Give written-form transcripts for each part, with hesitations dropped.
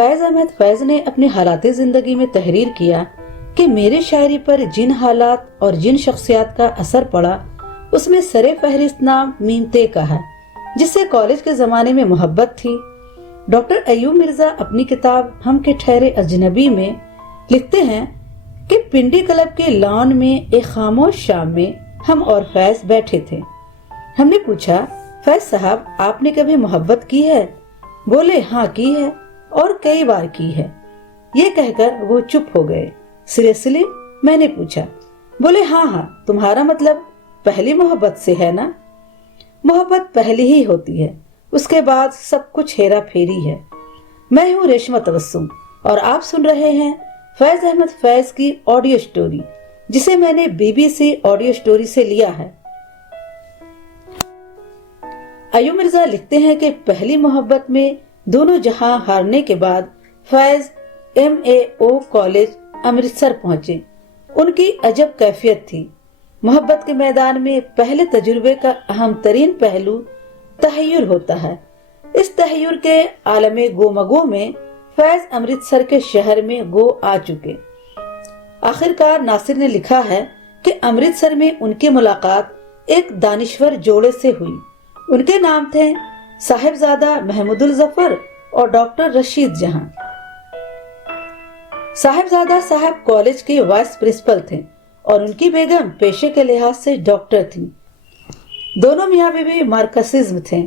فیض احمد فیض نے اپنی حالات زندگی میں تحریر کیا کہ میرے شاعری پر جن حالات اور جن شخصیات کا اثر پڑا اس میں سر فہرست نام مینتے کا ہے، جس سے کالج کے زمانے میں محبت تھی۔ ڈاکٹر ایوب مرزا اپنی کتاب ہم کے ٹھہرے اجنبی میں لکھتے ہیں کہ پنڈی کلب کے لان میں ایک خاموش شام میں ہم اور فیض بیٹھے تھے۔ ہم نے پوچھا، فیض صاحب آپ نے کبھی محبت کی ہے؟ بولے ہاں کی ہے اور کئی بار کی ہے۔ یہ کہہ کر وہ چپ ہو گئے۔ سیریسلی؟ میں نے پوچھا۔ بولے ہاں، تمہارا مطلب پہلی محبت سے ہے نا؟ محبت پہلی ہی ہوتی ہے، اس کے بعد سب کچھ ہیرا پھیری ہے۔ میں ہوں ریشمہ تبسم اور آپ سن رہے ہیں فیض احمد فیض کی آڈیو سٹوری، جسے میں نے BBC آڈیو سٹوری سے لیا ہے۔ ایوب مرزا لکھتے ہیں کہ پہلی محبت میں دونوں جہاں ہارنے کے بعد فیض MAO کالج امرتسر پہنچے۔ ان کی عجب کیفیت تھی۔ محبت کے میدان میں پہلے تجربے کا اہم ترین پہلو تحیر ہوتا ہے۔ اس تحیر کے عالم گو مگو میں فیض امرتسر کے شہر میں گو آ چکے۔ آخرکار ناصر نے لکھا ہے کہ امرتسر میں ان کی ملاقات ایک دانشور جوڑے سے ہوئی۔ ان کے نام تھے صاحبزادہ محمود الظفر اور ڈاکٹر رشید جہاں۔ صاحبزادہ صاحب کالج کے وائس پرنسپل تھے اور ان کی بیگم پیشے کے لحاظ سے ڈاکٹر تھی۔ دونوں میاں بیوی مارکسزم تھے۔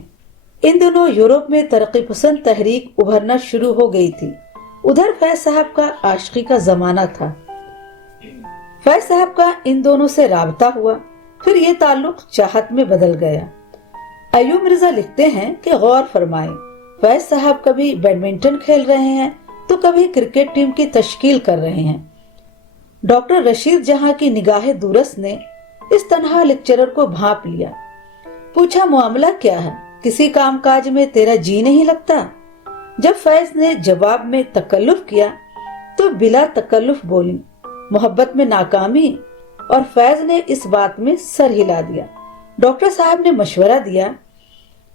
ان دونوں یورپ میں ترقی پسند تحریک ابھرنا شروع ہو گئی تھی۔ ادھر فیض صاحب کا عاشقی کا زمانہ تھا۔ فیض صاحب کا ان دونوں سے رابطہ ہوا، پھر یہ تعلق چاہت میں بدل گیا۔ ایوب مرزا لکھتے ہیں کہ غور فرمائیں، فیض صاحب کبھی بیڈمنٹن کھیل رہے ہیں تو کبھی کرکٹ ٹیم کی تشکیل کر رہے ہیں۔ ڈاکٹر رشید جہاں کی نگاہ دورست نے اس تنہا لیکچرر کو بھانپ لیا۔ پوچھا معاملہ کیا ہے؟ کسی کام کاج میں تیرا جی نہیں لگتا؟ جب فیض نے جواب میں تکلف کیا تو بلا تکلف بولی، محبت میں ناکامی، اور فیض نے اس بات میں سر ہلا دیا۔ ڈاکٹر صاحب نے مشورہ دیا،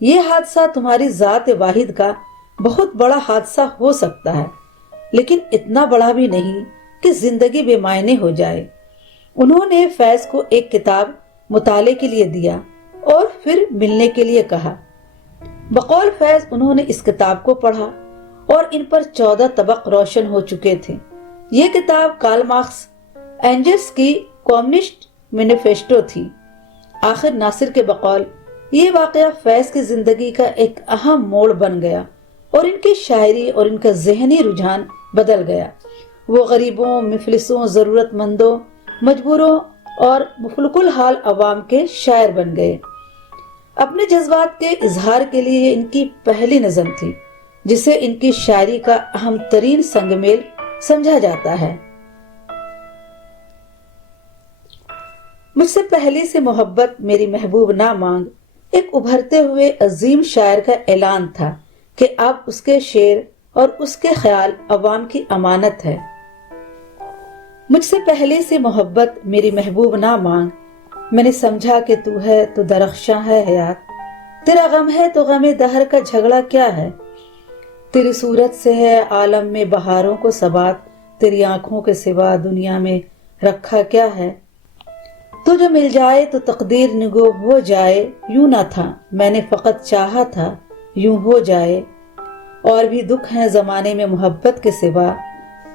یہ حادثہ تمہاری ذات واحد کا بہت بڑا حادثہ ہو سکتا ہے، لیکن اتنا بڑا بھی نہیں کہ زندگی بے معنی ہو جائے۔ انہوں نے فیض کو ایک کتاب مطالعے کے لیے دیا اور پھر ملنے کے لیے کہا۔ بقول فیض انہوں نے اس کتاب کو پڑھا اور ان پر 14 طبق روشن ہو چکے تھے۔ یہ کتاب کارل مارکس اینجلس کی کمیونسٹ مینیفیسٹو تھی۔ آخر ناصر کے بقول یہ واقعہ فیض کی زندگی کا ایک اہم موڑ بن گیا اور ان کی شاعری اور ان کا ذہنی رجحان بدل گیا۔ وہ غریبوں، مفلسوں، ضرورت مندوں، مجبوروں اور مفلک الحال عوام کے شاعر بن گئے۔ اپنے جذبات کے اظہار کے لیے یہ ان کی پہلی نظم تھی، جسے ان کی شاعری کا اہم ترین سنگ میل سمجھا جاتا ہے۔ مجھ سے پہلی سے محبت میری محبوب نہ مانگ ایک ابھرتے ہوئے عظیم شاعر کا اعلان تھا کہ اب اس کے شعر اور اس کے خیال عوام کی امانت ہے۔ مجھ سے پہلے سے محبت میری محبوب نہ مانگ، میں نے سمجھا کہ تو ہے تو درخشاں ہے حیات، تیرا غم ہے تو غم دہر کا جھگڑا کیا ہے، تیری صورت سے ہے عالم میں بہاروں کو ثبات، تیری آنکھوں کے سوا دنیا میں رکھا کیا ہے، تو جو مل جائے تو تقدیر نگو ہو جائے، یوں نہ تھا میں نے فقط چاہا تھا یوں ہو جائے، اور بھی دکھ ہیں زمانے میں محبت کے سوا،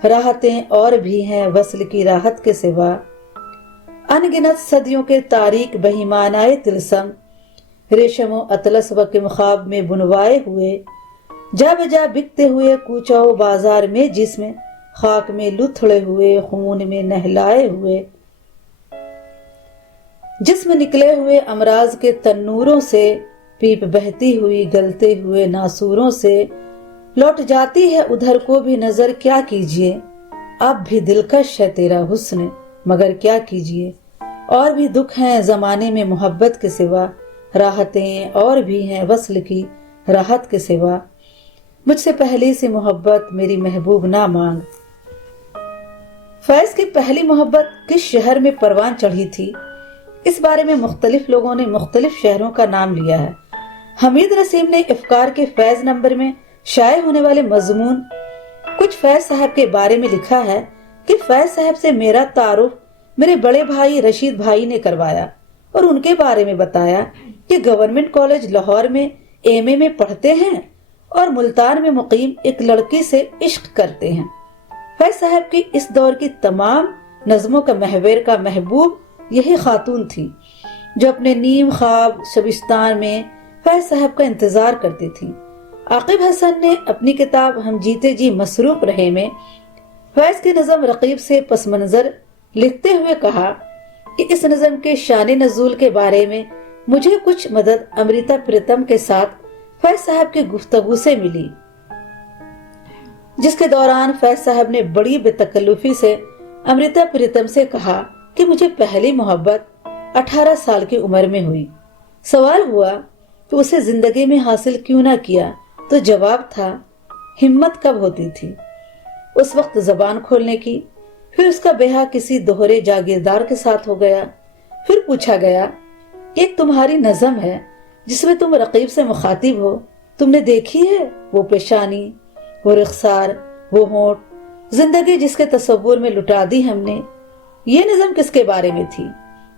راحتیں اور بھی ہیں وصل کی راحت کے سوا، ان گنت صدیوں کے تاریک بہیمانائے تلسم، ریشم و اطلس و کمخاب میں بنوائے ہوئے، جا بجا بکتے ہوئے کوچہ و بازار میں جسم، خاک میں لتھڑے ہوئے خون میں نہلائے ہوئے، جسم نکلے ہوئے امراض کے تنوروں سے، پیپ بہتی ہوئی گلتے ہوئے ناسوروں سے، لوٹ جاتی ہے ادھر کو بھی نظر کیا کیجئے، اب بھی دلکش ہے تیرا حسن مگر کیا کیجئے، اور بھی دکھ ہیں زمانے میں محبت کے سوا، راحتیں اور بھی ہیں وصل کی راحت کے سوا، مجھ سے پہلی سے محبت میری محبوب نہ مانگ۔ فیض کی پہلی محبت کس شہر میں پروان چڑھی تھی، اس بارے میں مختلف لوگوں نے مختلف شہروں کا نام لیا ہے۔ حمید نسیم نے افکار کے فیض نمبر میں شائع ہونے والے مضمون کچھ فیض صاحب کے بارے میں لکھا ہے کہ فیض صاحب سے میرا تعارف میرے بڑے بھائی رشید بھائی نے کروایا اور ان کے بارے میں بتایا کہ گورنمنٹ کالج لاہور میں ایم اے میں پڑھتے ہیں اور ملتان میں مقیم ایک لڑکی سے عشق کرتے ہیں۔ فیض صاحب کی اس دور کی تمام نظموں کا محور کا محبوب یہی خاتون تھی جو اپنے نیم خواب شبستان میں فیض صاحب کا انتظار کرتی تھی۔ عاقب حسن نے اپنی کتاب ہم جیتے جی مصروف رہے میں فیض کی نظم رقیب سے پس منظر لکھتے ہوئے کہا کہ اس نظم کے شان نزول کے بارے میں مجھے کچھ مدد امرتا پریتم کے ساتھ فیض صاحب کی گفتگو سے ملی، جس کے دوران فیض صاحب نے بڑی بے تکلفی سے امرتا پریتم سے کہا کہ مجھے پہلی محبت 18 سال کی عمر میں ہوئی۔ سوال ہوا کہ اسے زندگی میں حاصل کیوں نہ کیا تو جواب تھا ہمت کب ہوتی تھی اس وقت زبان کھولنے کی۔ پھر اس کا بیاہ کسی دوہرے جاگیردار کے ساتھ ہو گیا۔ پھر پوچھا گیا کہ ایک تمہاری نظم ہے جس میں تم رقیب سے مخاطب ہو، تم نے دیکھی ہے وہ پیشانی، وہ رخسار، وہ ہونٹ، زندگی جس کے تصور میں لٹا دی ہم نے، یہ نظم کس کے بارے میں تھی؟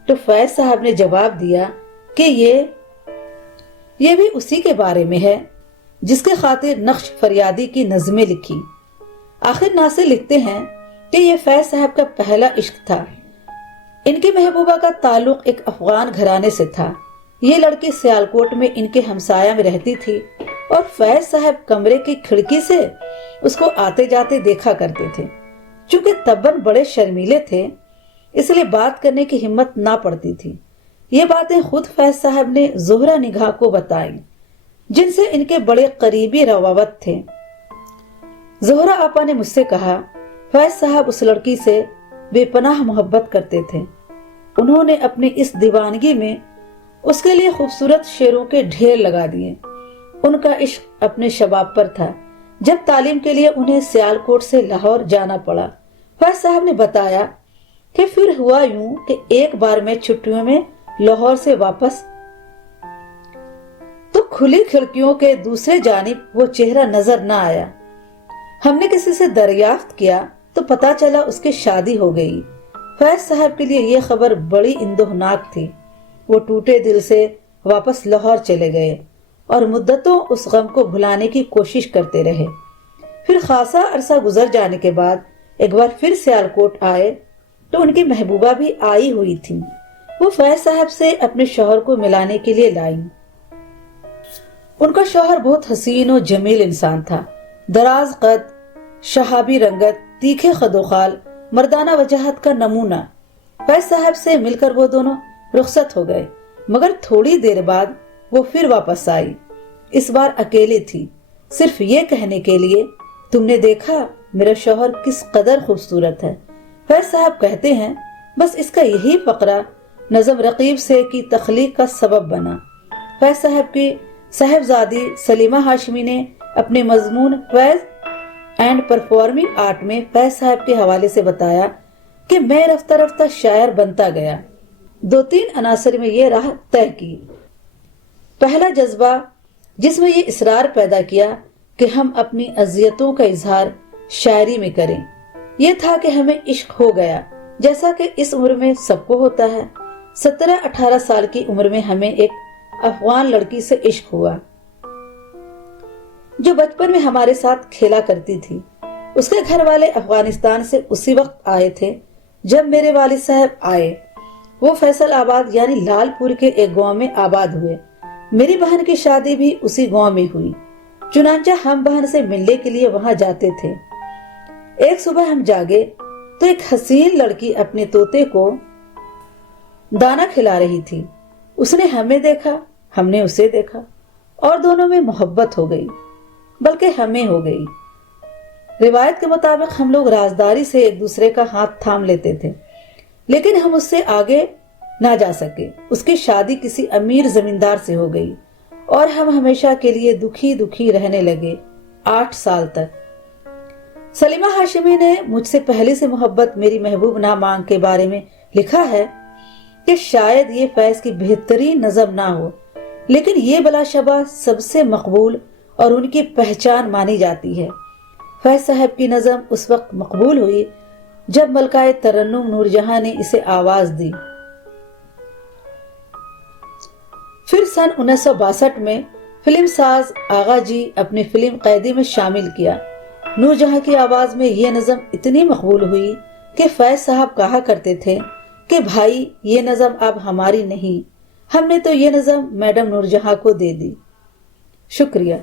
تو فیض صاحب نے جواب دیا کہ یہ بھی اسی کے بارے میں ہے جس کے خاطر نقش فریادی کی نظمیں لکھی۔ آخر ناصر لکھتے ہیں کہ یہ فیض صاحب کا پہلا عشق تھا۔ ان کی محبوبہ کا تعلق ایک افغان گھرانے سے تھا۔ یہ لڑکی سیالکوٹ میں ان کے ہمسایہ میں رہتی تھی اور فیض صاحب کمرے کی کھڑکی سے اس کو آتے جاتے دیکھا کرتے تھے۔ چونکہ تباً بڑے شرمیلے تھے اس لیے بات کرنے کی ہمت نہ پڑتی تھی۔ یہ باتیں خود فیض صاحب نے زہرہ نگاہ کو بتائیں جن سے ان کے بڑے قریبی روابط تھے۔ زہرہ آپا نے مجھ سے کہا فیض صاحب اس لڑکی سے بے پناہ محبت کرتے تھے۔ انہوں نے اپنی اس دیوانگی میں اس کے لیے خوبصورت شعروں کے ڈھیر لگا دیے۔ ان کا عشق اپنے شباب پر تھا جب تعلیم کے لیے انہیں سیالکوٹ سے لاہور جانا پڑا۔ فیض صاحب نے بتایا کہ پھر ہوا یوں کہ ایک بار میں چھٹیوں میں لاہور سے واپس تو کھلی کھڑکیوں کے دوسرے جانب وہ چہرہ نظر نہ آیا۔ ہم نے کسی سے دریافت کیا تو پتا چلا اس کی شادی ہو گئی۔ فیض صاحب کے لیے یہ خبر بڑی اندوہناک تھی۔ وہ ٹوٹے دل سے واپس لاہور چلے گئے اور مدتوں اس غم کو بھلانے کی کوشش کرتے رہے۔ پھر خاصا عرصہ گزر جانے کے بعد ایک بار پھر سیالکوٹ آئے تو ان کی محبوبہ بھی آئی ہوئی تھی۔ وہ فیض صاحب سے اپنے شوہر کو ملانے کے لیے لائیں۔ ان کا شوہر بہت حسین و جمیل انسان تھا، دراز قد، شہابی رنگت، تیکھے خد و خال، مردانہ وجاہت کا نمونہ۔ فیض صاحب سے مل کر وہ دونوں رخصت ہو گئے، مگر تھوڑی دیر بعد وہ پھر واپس آئی۔ اس بار اکیلی تھی، صرف یہ کہنے کے لیے تم نے دیکھا میرا شوہر کس قدر خوبصورت ہے۔ فیض صاحب کہتے ہیں بس اس کا یہی فقرہ نظم رقیب سے کی تخلیق کا سبب بنا۔ فیض صاحب کی صاحبزادی سلیمہ ہاشمی نے اپنے مضمون فیض اینڈ پرفارمنگ آرٹ میں فیض صاحب کے حوالے سے بتایا کہ میں رفتہ رفتہ شاعر بنتا گیا۔ 2-3 عناصر میں یہ راہ طے کی۔ پہلا جذبہ جس میں یہ اصرار پیدا کیا کہ ہم اپنی اذیتوں کا اظہار شاعری میں کریں، یہ تھا کہ ہمیں عشق ہو گیا جیسا کہ اس عمر میں سب کو ہوتا ہے۔ 17-18 سال کی عمر میں ہمیں ایک افغان لڑکی سے عشق ہوا جو بچپن میں ہمارے ساتھ کھیلا کرتی تھی۔ اس کے گھر والے افغانستان سے اسی وقت آئے تھے جب میرے والد صاحب آئے۔ وہ فیصل آباد یعنی لال پور کے ایک گاؤں میں آباد ہوئے۔ میری بہن کی شادی بھی اسی گاؤں میں ہوئی، چنانچہ ہم بہن سے ملنے کے لیے وہاں جاتے تھے۔ ایک صبح ہم جاگے تو ایک حسین لڑکی اپنے طوطے کو دانا کھلا رہی تھی۔ اس نے ہمیں دیکھا، ہم نے اسے دیکھا اور دونوں میں محبت ہو گئی، بلکہ ہمیں ہو گئی۔ روایت کے مطابق ہم لوگ رازداری سے ایک دوسرے کا ہاتھ تھام لیتے تھے، لیکن ہم اس سے آگے نہ جا سکے۔ اس کی شادی کسی امیر زمیندار سے ہو گئی اور ہم ہمیشہ کے لیے دکھی رہنے لگے، 8 سال تک۔ سلیمہ ہاشمی نے مجھ سے پہلے سے محبت میری محبوب نہ مانگ کے بارے میں لکھا ہے کہ شاید یہ فیض کی بہترین نظم نہ ہو، لیکن یہ بلا شبہ سب سے مقبول اور ان کی پہچان مانی جاتی ہے۔ فیض صاحب کی نظم اس وقت مقبول ہوئی جب ملکہ ترنم نور جہاں نے اسے آواز دی۔ پھر سن 1962 میں فلم ساز آغا جی اپنی فلم قیدی میں شامل کیا۔ نور جہاں کی آواز میں یہ نظم اتنی مقبول ہوئی کہ فیض صاحب کہا کرتے تھے کہ بھائی یہ نظم اب ہماری نہیں، ہم نے تو یہ نظم میڈم نور جہاں کو دے دی۔ شکریہ۔